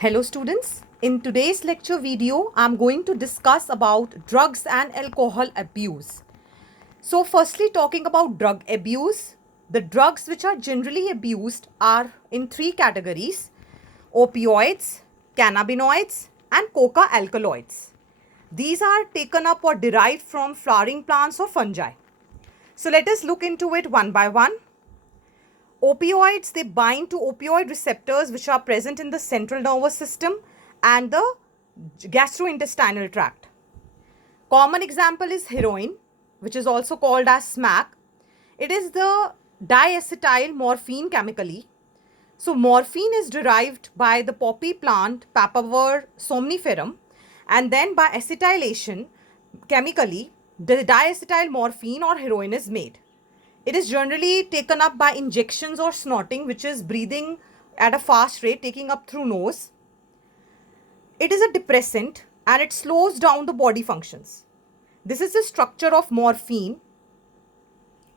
Hello students, in today's lecture video, I'm going to discuss about drugs and alcohol abuse. So firstly talking about drug abuse, the drugs which are generally abused are in three categories: opioids, cannabinoids and coca alkaloids. These are taken up or derived from flowering plants or fungi. So let us look into it one by one. Opioids, they bind to opioid receptors which are present in the central nervous system and the gastrointestinal tract. Common example is heroin, which is also called as smack. It is the diacetyl morphine chemically. So morphine is derived by the poppy plant Papaver somniferum, and then by acetylation chemically the diacetyl morphine or heroin is made. It is generally taken up by injections or snorting, which is breathing at a fast rate, taking up through nose. It is a depressant and it slows down the body functions. This is the structure of morphine.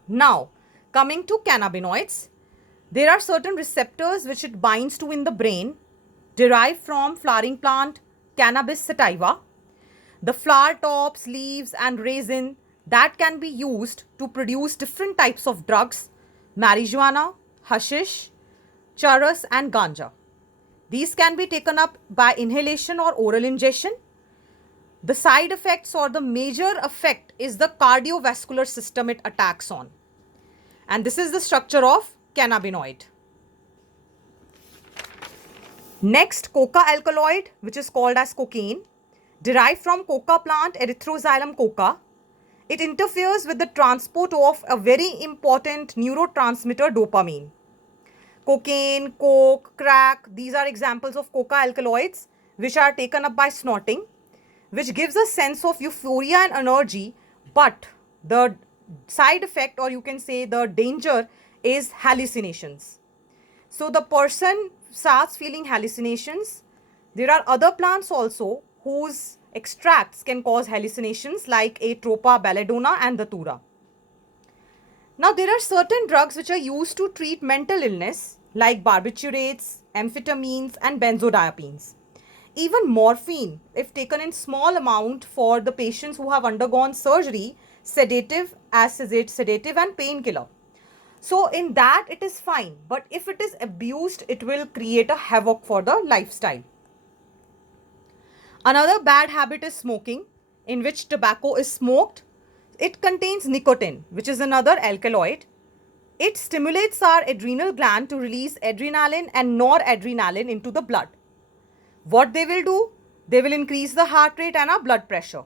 Now, coming to cannabinoids, there are certain receptors which it binds to in the brain, derived from flowering plant Cannabis sativa. The flower tops, leaves and resin that can be used to produce different types of drugs: marijuana, hashish, charas and ganja. These can be taken up by inhalation or oral ingestion. The side effects or the major effect is the cardiovascular system it attacks on. And this is the structure of cannabinoid. Next, coca alkaloid, which is called as cocaine, derived from coca plant Erythroxylum coca. It interferes with the transport of a very important neurotransmitter dopamine. Cocaine, coke, crack, these are examples of coca alkaloids which are taken up by snorting, which gives a sense of euphoria and energy, but the side effect, or you can say the danger, is hallucinations. So the person starts feeling hallucinations. There are other plants also whose extracts can cause hallucinations like Atropa belladonna and datura. Now there are certain drugs which are used to treat mental illness like barbiturates, amphetamines and benzodiazepines. Even morphine, if taken in small amount for the patients who have undergone surgery, sedative, sedative and painkiller. So in that it is fine, but if it is abused, it will create a havoc for the lifestyle. Another bad habit is smoking, in which tobacco is smoked. It contains nicotine, which is another alkaloid. It stimulates our adrenal gland to release adrenaline and noradrenaline into the blood. What they will do? They will increase the heart rate and our blood pressure.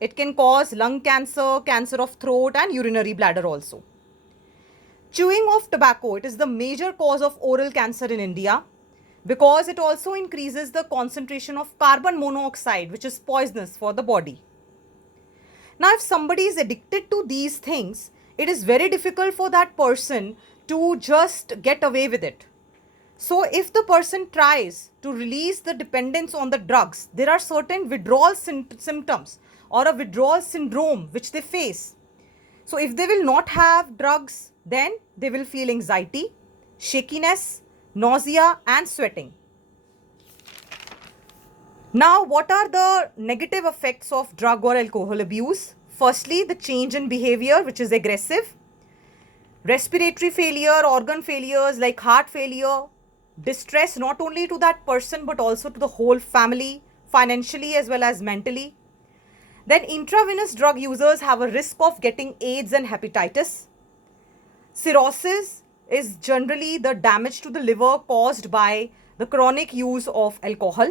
It can cause lung cancer, cancer of throat and urinary bladder also. Chewing of tobacco, it is the major cause of oral cancer in India because it also increases the concentration of carbon monoxide, which is poisonous for the body. Now, if somebody is addicted to these things, it is very difficult for that person to just get away with it. So if the person tries to release the dependence on the drugs, there are certain withdrawal symptoms or a withdrawal syndrome which they face. So if they will not have drugs, then they will feel anxiety, shakiness, nausea and sweating. Now, what are the negative effects of drug or alcohol abuse? Firstly, the change in behavior, which is aggressive. Respiratory failure, organ failures like heart failure, distress not only to that person but also to the whole family, financially as well as mentally. Then intravenous drug users have a risk of getting AIDS and hepatitis. Cirrhosis is generally the damage to the liver caused by the chronic use of alcohol.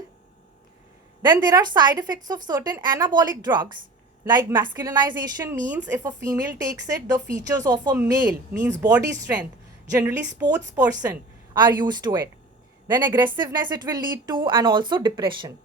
Then there are side effects of certain anabolic drugs like masculinization, means if a female takes it, the features of a male, means body strength, generally sports person are used to it. Then aggressiveness it will lead to, and also depression.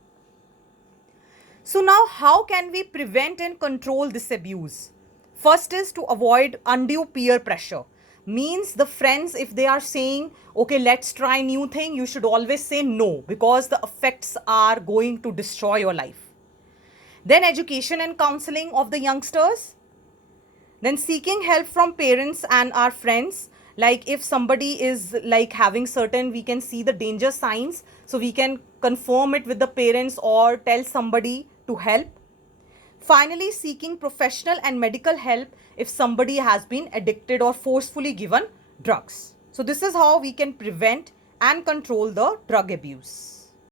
So now how can we prevent and control this abuse? First is to avoid undue peer pressure. Means the friends, if they are saying, okay, let's try new thing, you should always say no, because the effects are going to destroy your life. Then education and counseling of the youngsters. Then seeking help from parents and our friends. Like if somebody is like having certain, we can see the danger signs, so we can confirm it with the parents or tell somebody to help. Finally, seeking professional and medical help if somebody has been addicted or forcefully given drugs. So this is how we can prevent and control the drug abuse.